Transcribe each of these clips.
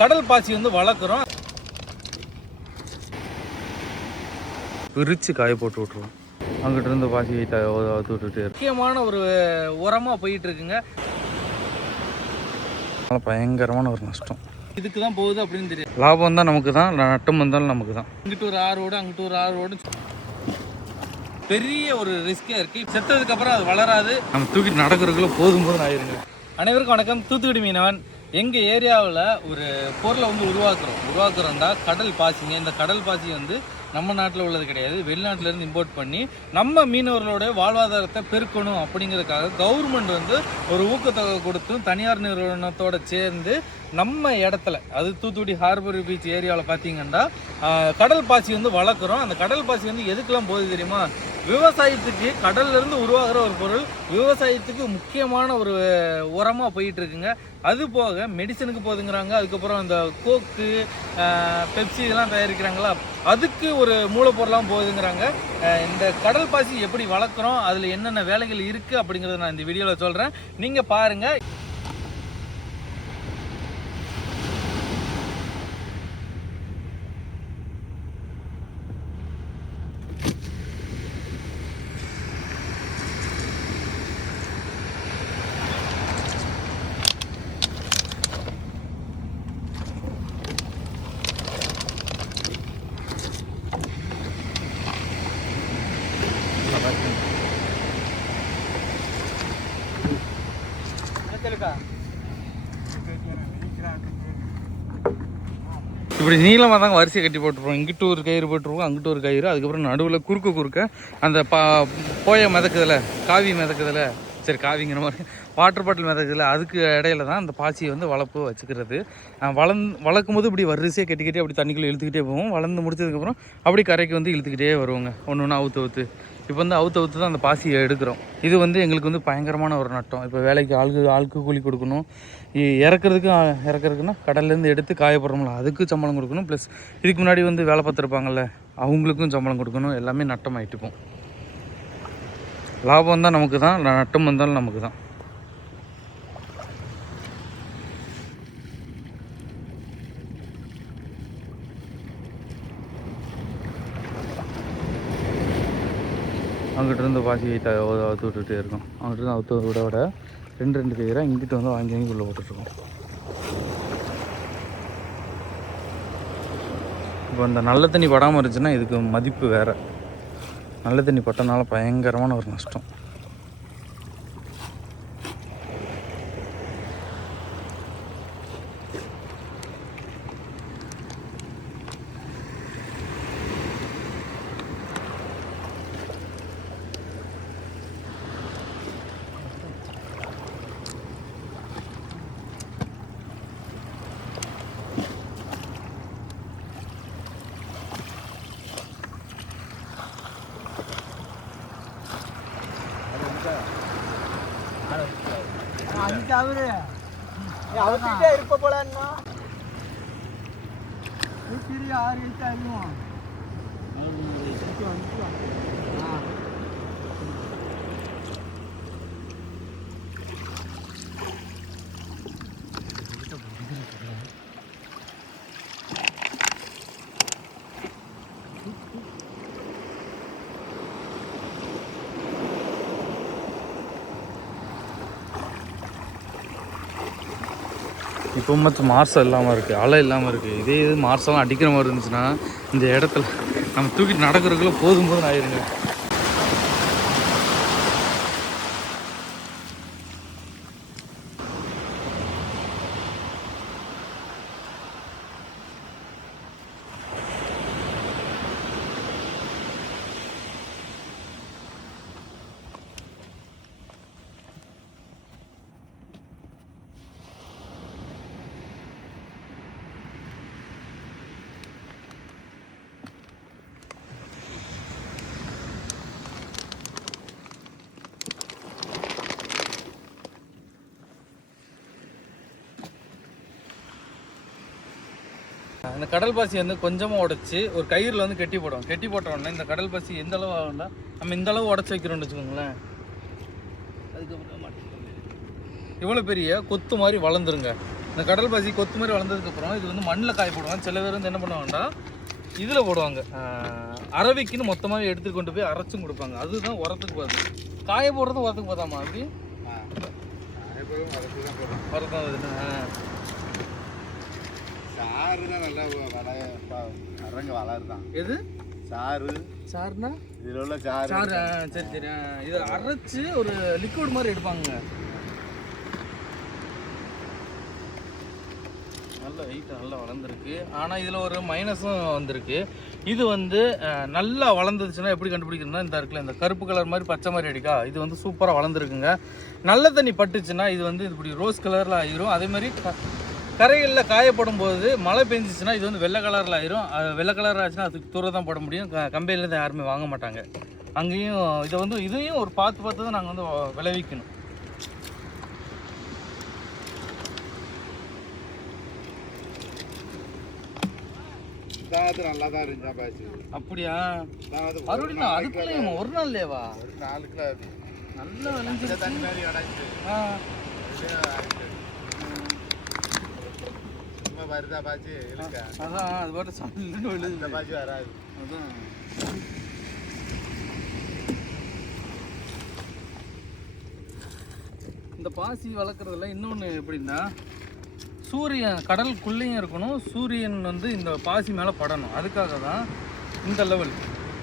கடல் பாசி வந்து வளர்க்குறோம். பிரித்து காய போட்டு விட்ருவோம். அங்கிட்ட இருந்து பாசி அவுத்து விட்டுட்டு முக்கியமான ஒரு உரமாக போயிட்டு இருக்குங்க. பயங்கரமான ஒரு நஷ்டம். இதுக்கு தான் போகுது அப்படின்னு தெரியும். லாபம் தான் நமக்கு தான், நட்டம் வந்தாலும் நமக்கு தான். இங்கிட்டு ஒரு 6 ஓடு, அங்கிட்டு ஒரு 6 ஓடு. பெரிய ஒரு ரிஸ்காக இருக்குது. செத்ததுக்கப்புறம் அது வளராது. நம்ம தூக்கிட்டு நடக்கிறதுக்குள்ள போதும் ஆயிருங்க. அனைவருக்கும் வணக்கம். தூத்துக்குடி மீனவன். எங்கள் ஏரியாவில் ஒரு பொருளை வந்து உருவாக்குறோம்டா கடல் பாசிங்க. இந்த கடல் பாசி வந்து நம்ம நாட்டில் உள்ளது கிடையாது, வெளிநாட்டிலேருந்து இம்போர்ட் பண்ணி நம்ம மீனவர்களோட வாழ்வாதாரத்தை பெருக்கணும் அப்படிங்கிறதுக்காக கவர்மெண்ட் வந்து ஒரு ஊக்கத்தொகை கொடுத்தும் தனியார் நிறுவனத்தோடு சேர்ந்து நம்ம இடத்துல, அது தூத்துக்குடி ஹார்பர் பீச் ஏரியாவில் பார்த்தீங்கன்னா கடல் பாசி வந்து வளர்க்குறோம். அந்த கடல் பாசி வந்து எதுக்கெல்லாம் போகுது தெரியுமா? விவசாயத்துக்கு, கடல்லேருந்து உருவாகிற ஒரு பொருள் விவசாயத்துக்கு முக்கியமான ஒரு உரமாக போயிட்டு இருக்குங்க. அது போக மெடிசனுக்கு போகுதுங்கிறாங்க. அதுக்கப்புறம் அந்த கோக்கு, பெப்சி இதெல்லாம் தயாரிக்கிறாங்களா, அதுக்கு ஒரு மூலப்பொருளாக போகுதுங்கிறாங்க. இந்த கடல் பாசி எப்படி வளர்க்குறோம், அதில் என்னென்ன வேலைகள் இருக்குது அப்படிங்கிறத நான் இந்த வீடியோவில் சொல்கிறேன். நீங்கள் பாருங்கள். இப்படி நீளமாக தாங்க வரிசையை கட்டி போட்டுருவோம். இங்கிட்டு ஒரு கயிறு போட்டுருவோம், அங்கிட்டு ஒரு கயிறு. அதுக்கப்புறம் நடுவில் குறுக்க அந்த போய மிதக்குதில்ல, காவி மிதக்குதில்ல, சரி காவிங்கிற மாதிரி வாட்டர் பாட்டில் மிதக்குதில்ல, அதுக்கு இடையில தான் அந்த பாசியை வந்து வளர்ப்பு வச்சுக்கிறது. வளர்க்கும் போது இப்படி வரிசையை கட்டிக்கிட்டே அப்படி தண்ணிக்குள்ளே இழுத்துக்கிட்டே போவோம். வளர்ந்து முடிச்சதுக்கப்புறம் அப்படி கரைக்கு வந்து இழுத்துக்கிட்டே வருவோங்க. ஒன்று ஒன்று அவுத்து இப்போ வந்து அவுத்து தான் அந்த பாசியை எடுக்கிறோம். இது வந்து எங்களுக்கு வந்து பயங்கரமான ஒரு நட்டம். இப்போ வேலைக்கு ஆளுக்கு கூலி கொடுக்கணும். இறக்குறதுக்குன்னா கடல்லேருந்து எடுத்து காயப்படுறோம்ல, அதுக்கு சம்பளம் கொடுக்கணும். ப்ளஸ் இதுக்கு முன்னாடி வந்து வேலை பார்த்துருப்பாங்கல்ல, அவங்களுக்கும் சம்பளம் கொடுக்கணும். எல்லாமே நட்டம் ஆகிட்டுப்போம். லாபம் தான் நமக்கு தான், நட்டம் வந்தாலும் நமக்கு தான். அங்கிட்ட இருந்து பாசி அவுத்து விட்டுட்டே இருக்கோம். அங்கிட்ட இருந்து அவுத்து விட ரெண்டு கயிறாக இங்கிட்ட வந்து வாங்கி உள்ளே போட்டுட்ருக்கோம். இப்போ இந்த நல்ல தண்ணி படாமல் இருந்துச்சுன்னா இதுக்கு மதிப்பு வேறு. நல்ல தண்ணி பட்டனால பயங்கரமான ஒரு நஷ்டம். அவர்கிட்ட இருப்ப போலன்னா 6 எழுத்தாயிரும். இப்போ மட்டும் மார்சம் இல்லாமல் இருக்குது, அலை இல்லாமல் இருக்குது. இதே இது மார்செல்லாம் அடிக்கிற மாதிரி இருந்துச்சுன்னா இந்த இடத்துல நம்ம தூக்கிட்டு நடக்கிறதுக்குள்ளே போதும் ஆயிருங்க. அந்த கடல் பாசி வந்து கொஞ்சமாக உடச்சி ஒரு கயிறில் வந்து கட்டி போடுவோம். கட்டி போட்ட உடனே இந்த கடல் பாசி எந்த அளவு ஆகும்னா, நம்ம இந்த அளவு உடச்சி வைக்கிறோம்னு வச்சுக்கோங்களேன். அதுக்கப்புறம் இவ்வளோ பெரிய கொத்து மாதிரி வளர்ந்துருங்க. இந்த கடல் பாசி கொத்து மாதிரி வளர்ந்ததுக்கப்புறம் இது வந்து மண்ணில் காய போடுவாங்க. சில பேர் வந்து என்ன பண்ணுவாங்கன்னா இதில் போடுவாங்க, அரவைக்குன்னு மொத்தமாக எடுத்து கொண்டு போய் அரைச்சும் கொடுப்பாங்க. அதுதான் உரத்துக்கு பார்த்து. காய போடுறது உரத்துக்கு பார்த்தாமா அப்படி உரத்தான் வருது. சாறு தான் நல்லா அரங்க வளருதான். எது சாறு? சாருனா இதில் உள்ள சாறு. சாறு, சரி சரி. இதை அரைச்சி ஒரு லிக்விட் மாதிரி எடுப்பாங்க. நல்ல வெயிட் நல்லா வளர்ந்துருக்கு. ஆனால் இதில் ஒரு மைனஸும் வந்திருக்கு. இது வந்து நல்லா வளர்ந்துருச்சுன்னா எப்படி கண்டுபிடிக்கணும்னா, இந்த இருக்குல்ல இந்த கருப்பு கலர் மாதிரி பச்சை மாதிரி அடிக்கா, இது வந்து சூப்பராக வளர்ந்துருக்குங்க. நல்ல தண்ணி பட்டுச்சுன்னா இது வந்து இப்படி ரோஸ் கலரில் ஆயிரும். அதே மாதிரி கரைகளில் காயப்படும் போது மழை பெஞ்சிச்சுன்னா இது வந்து வெள்ளை கலரில் ஆயிரும். வெள்ளை கலர் ஆச்சுன்னா அதுக்கு தூரம் தான் போட முடியும். கம்பெனிலேருந்து யாருமே வாங்க மாட்டாங்க. அங்கேயும் இதை வந்து இதையும் ஒரு பார்த்து தான் நாங்கள் வந்து விளைவிக்கணும். நல்லா தான் இருந்துச்சா பாசி? அப்படியா? மறுபடியும் அதுக்குள்ளேயும் ஒரு நாள் இல்லையவா? ஒரு 4 கிலோ நல்லா விளைஞ்சி தண்ணி மாதிரி அடைஞ்சிட்டு சும்மா வருதா பாச்சு இருக்கா? அதான் அது பாட்டு சல்லுன்னு விழுது. இந்த பாச்சு வராது. அதான் இந்த பாசி வளர்க்குறதுல இன்னொன்று எப்படின்னா, சூரியன் கடலுக்குள்ளேயும் இருக்கணும், சூரியன் வந்து இந்த பாசி மேலே படணும். அதுக்காக தான் இந்த லெவல்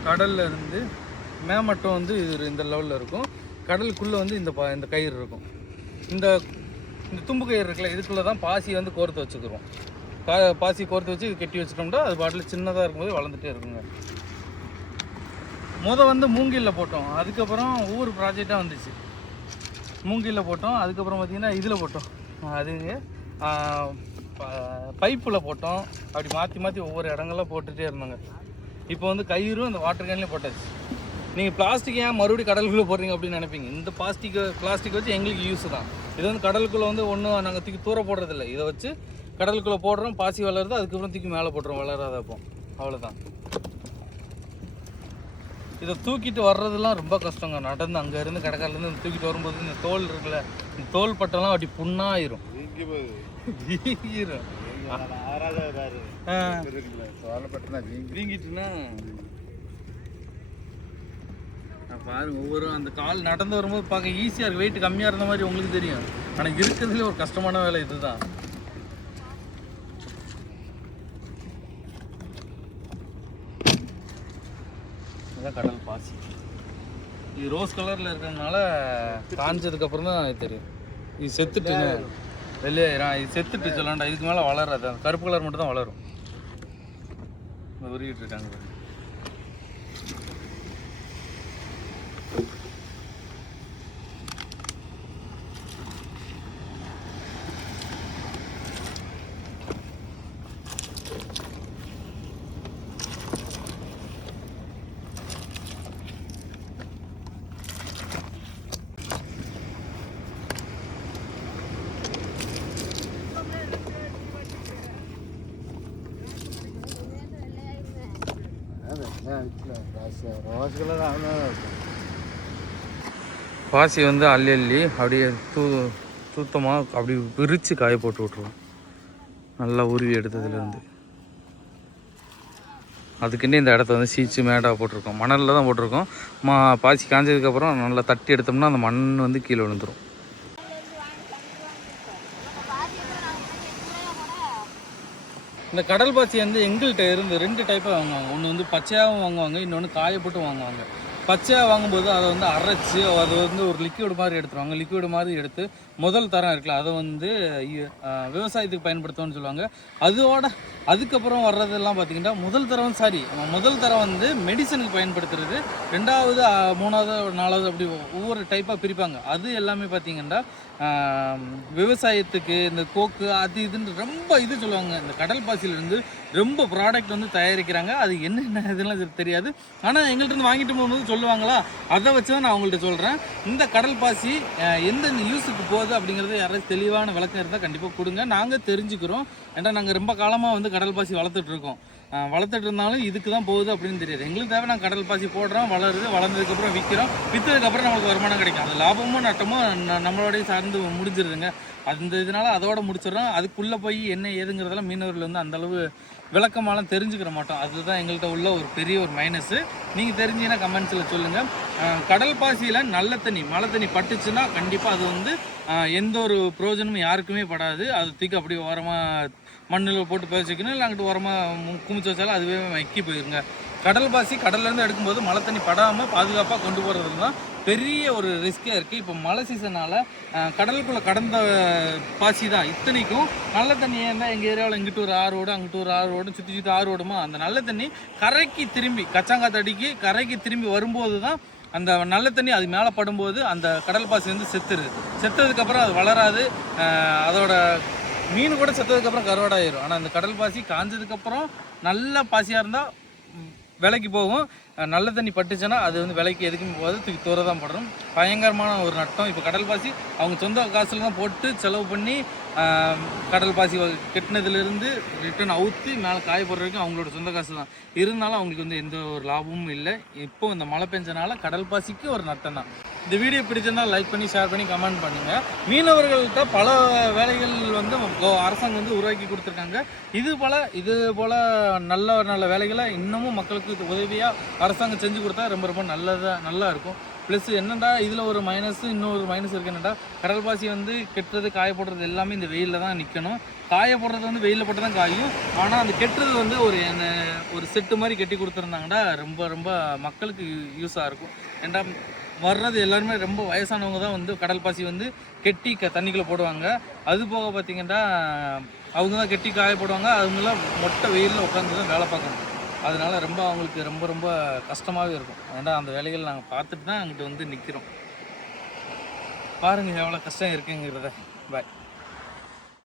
கடலில் இருந்து மேமட்டம் வந்து இது இந்த லெவலில் இருக்கும். கடலுக்குள்ளே வந்து இந்த கயிறு இருக்கும். இந்த தும்பு கயிறு இருக்குல்ல, இதுக்குள்ளே தான் பாசி வந்து கோர்த்து வச்சுக்கிறோம். பாசி கோர்த்து வச்சு கெட்டி வச்சுட்டோம்னா அது பாட்டில் சின்னதாக இருக்கும்போது வளர்ந்துட்டே இருக்குங்க. வந்து மூங்கிலில் போட்டோம். அதுக்கப்புறம் ஒவ்வொரு ப்ராஜெக்டாக வந்துச்சு. மூங்கிலில் போட்டோம். அதுக்கப்புறம் பார்த்திங்கன்னா இதில் போட்டோம், அதுங்க பைப்பில் போட்டோம். அப்படி மாற்றி ஒவ்வொரு இடங்கள்லாம் போட்டுகிட்டே இருந்தாங்க. இப்போ வந்து கயிறும் இந்த வாட்டர் கேன்லேயும் போட்டாச்சு. நீங்கள் பிளாஸ்டிக் ஏன் மறுபடியும் கடலுக்குள்ளே போடுறீங்க அப்படின்னு நினைப்பீங்க. இந்த பிளாஸ்டிக் வச்சு எங்களுக்கு யூஸ் தான். இது வந்து கடலுக்குள்ளே வந்து ஒன்றும் நாங்கள் தூக்கி தூர போடுறதில்ல. இதை வச்சு கடலுக்குள்ளே போடுறோம், பாசி வளருது, அதுக்கப்புறம் தூக்கி மேலே போட்டுறோம் வளராதப்போ. அவ்வளோதான். இதை தூக்கிட்டு வர்றதுலாம் ரொம்ப கஷ்டங்க. நடந்து அங்கேருந்து கடற்கரையிலேருந்து தூக்கிட்டு வரும்போது இந்த தோல் இருக்குல்ல, இந்த தோல் பட்டெல்லாம் அப்படி புண்ணாயிரும். வீங்கிட்டுன்னா பாருங்க, ஒவ்வொரு அந்த கால் நடந்து வரும்போது பார்க்க ஈஸியாக இருக்குது, வெயிட் கம்மியாக இருந்த மாதிரி உங்களுக்கு தெரியும். ஆனால் இருக்கிறதுல ஒரு கஷ்டமான வேலை இதுதான். இதுதான் கடல் பாசி. இது ரோஸ் கலரில் இருக்கிறதுனால காஞ்சதுக்கப்புறம் தான் இது தெரியும். இது செத்துட்டுங்க வெள்ளையாயிரம். இது செத்துட்டு சொல்லண்டா, இதுக்கு மேலே வளராது. அந்த கருப்பு கலர் மட்டும் தான் வளரும். உருகிட்டு இருக்காங்க. பாசி வந்து அள்ளி அப்படியே சுத்தமாக அப்படி விரித்து காய போட்டு விட்ருவோம். நல்லா உருவி எடுத்ததுலேருந்து. அதுக்குன்னே இந்த இடத்த வந்து சீச்சு மேடாக போட்டிருக்கோம். மணலில் தான் போட்டிருக்கோம். பாசி காஞ்சதுக்கப்புறம் நல்லா தட்டி எடுத்தோம்னா அந்த மண் வந்து கீழே விழுந்துடும். இந்த கடல் பாசி வந்து எங்கள்கிட்ட இருந்து 2 டைப்பாக வாங்குவாங்க. ஒன்று வந்து பச்சையாகவும் வாங்குவாங்க, இன்னொன்று காயப்பட்டு வாங்குவாங்க. பச்சையாக வாங்கும்போது அதை வந்து அரைச்சி அதை வந்து ஒரு லிக்விட் மாதிரி எடுத்துருவாங்க. லிக்விட் மாதிரி எடுத்து முதல் தரம் இருக்குல்ல, அதை வந்து விவசாயத்துக்கு பயன்படுத்துவோன்னு சொல்லுவாங்க. அதுக்கப்புறம் வர்றதெல்லாம் பார்த்திங்கன்னா முதல் தரம் வந்து மெடிசனுக்கு பயன்படுத்துறது, 2வது 3வது 4வது அப்படி ஒவ்வொரு டைப்பாக பிரிப்பாங்க. அது எல்லாமே பார்த்திங்கன்னா விவசாயத்துக்கு இந்த கோக்கு அது இதுன்னு ரொம்ப இது சொல்லுவாங்க. இந்த கடல் பாசியிலேருந்து ரொம்ப ப்ராடக்ட் வந்து தயாரிக்கிறாங்க. அது என்னென்ன இதெல்லாம் தெரியாது. ஆனால் எங்கள்கிட்ட வாங்கிட்டு போகும்போது சொல்லுவாங்களா, அதை வச்சு தான் நான் அவங்கள்ட்ட சொல்கிறேன். இந்த கடல் பாசி எந்தெந்த யூஸுக்கு போகுது அப்படிங்கிறது யாராவது தெளிவான விளக்கம் இருந்தால் கண்டிப்பாக கொடுங்க, நாங்கள் தெரிஞ்சுக்கிறோம். ஏன்னா நாங்கள் ரொம்ப காலமாக வந்து கடல் பாசி வளர்த்துட்ருக்கோம். வளர்த்துட்டு இருந்தாலும் இதுக்கு தான் போகுது அப்படின்னு தெரியாது. எங்களுக்கு தேவை நாங்கள் கடல் பாசி போடுறோம், வளருது, வளர்ந்ததுக்கப்புறம் விற்கிறோம், விற்றதுக்கப்புறம் நம்மளுக்கு வருமானம் கிடைக்கும். அது லாபமும் நட்டமும் நம்மளோடய சார்ந்து முடிஞ்சிருதுங்க. அந்த இதனால் அதோட முடிச்சிடறோம். அதுக்குள்ளே போய் என்ன ஏதுங்கிறதெல்லாம் மீனவர்கள் வந்து அந்தளவு விளக்கமாலாம் தெரிஞ்சுக்கிற மாட்டோம். அதுதான் எங்கள்கிட்ட உள்ள ஒரு பெரிய ஒரு மைனஸு. நீங்கள் தெரிஞ்சீங்கன்னா கமெண்ட்ஸில் சொல்லுங்கள். கடல் பாசியில் நல்ல தண்ணி, மழை தண்ணி பட்டுச்சுன்னா கண்டிப்பாக அது வந்து எந்த ஒரு பிரயோஜனமும் யாருக்குமே படாது. அது தூக்கி அப்படியே ஓரமாக மண்ணில் போட்டு பேசிக்கணும், இல்லை அங்கிட்டு ஓரமாக குமிச்சு வச்சாலும் அதுவே மக்கி போயிருங்க. கடல் பாசி கடல்லேருந்து எடுக்கும்போது மழை தண்ணி படாமல் பாதுகாப்பாக கொண்டு போகிறது தான் பெரிய ஒரு ரிஸ்க்காக இருக்குது. இப்போ மழை சீசனால் கடலுக்குள்ளே கடந்த பாசி தான் இத்தனைக்கும் நல்ல தண்ணி. ஏன்னா எங்கள் ஏரியாவில் இங்கிட்டு ஒரு ஆறு ஓடும், அங்கிட்டு ஒரு ஆறு ஓடும், சுற்றி சுற்றி ஆறு ஓடுமா, அந்த நல்ல தண்ணி கரைக்கு திரும்பி கச்சாங்காத்தடிக்கு கரைக்கு திரும்பி வரும்போது தான் அந்த நல்ல தண்ணி அது மேலே படும்போது அந்த கடல் பாசி வந்து செத்துருது. செத்ததுக்கப்புறம் அது வளராது. அதோட மீன் கூட செத்ததுக்கப்புறம் கருவாடாயிரும். ஆனால் அந்த கடல் பாசி காஞ்சதுக்கப்புறம் நல்ல பாசியாக இருந்தால் விலைக்கு போகும். நல்ல தண்ணி பட்டுச்சுன்னா அது வந்து விலைக்கு எதுக்குமே போகாது, தூக்கி தூர தான் படுறோம். பயங்கரமான ஒரு நட்டம். இப்போ கடல் பாசி அவங்க சொந்த காசில் தான் போட்டு செலவு பண்ணி கடல் பாசி கெட்டினதுலேருந்து ரிட்டர்ன் அவுத்து மேலே காய போடுற வரைக்கும் அவங்களோட சொந்த காசு தான். இருந்தாலும் அவங்களுக்கு வந்து எந்த ஒரு லாபமும் இல்லை. இப்போ இந்த மழை பெஞ்சனால கடல் பாசிக்கு ஒரு நட்டம் தான். இந்த வீடியோ பிடிச்சிருந்தால் லைக் பண்ணி ஷேர் பண்ணி கமெண்ட் பண்ணுங்கள். மீனவர்கள்ட்ட பல வேலைகள் வந்து அரசாங்கம் வந்து உருவாக்கி கொடுத்துருக்காங்க. இது போல் நல்ல நல்ல வேலைகளை இன்னமும் மக்களுக்கு உதவியாக அரசாங்கம் செஞ்சு கொடுத்தா ரொம்ப ரொம்ப நல்லா இருக்கும். ப்ளஸ் என்னடா இதில் ஒரு மைனஸ், இன்னொரு மைனஸ் இருக்குது. என்னடா கடல் பாசி வந்து கெட்டுறது காய போடுறது எல்லாமே இந்த வெயிலில் தான் நிற்கணும். காய போடுறது வந்து வெயிலில் போட்டு தான் காயும். ஆனால் அந்த கெட்டுறது வந்து ஒரு செட்டு மாதிரி கெட்டி கொடுத்துருந்தாங்கன்னா ரொம்ப ரொம்ப மக்களுக்கு யூஸாக இருக்கும். ஏன்டா வர்றது எல்லாருமே ரொம்ப வயசானவங்க தான் வந்து கடல் பாசி வந்து கெட்டி தண்ணிக்குள்ளே போடுவாங்க. அது போக பார்த்திங்கன்னா அவங்க தான் கெட்டி காய போடுவாங்க. அவங்களாம் மொட்டை வெயிலில் உட்காந்து தான் வேலை பார்க்கணும். அதனால அவங்களுக்கு ரொம்ப ரொம்ப கஷ்டமாகவே இருக்கும். ஏன்னா அந்த வேலைகள் நாங்கள் பார்த்துட்டு தான் அங்கிட்டு வந்து நிற்கிறோம். பாருங்கள் எவ்வளோ கஷ்டம் இருக்குங்கிறத. பாய்.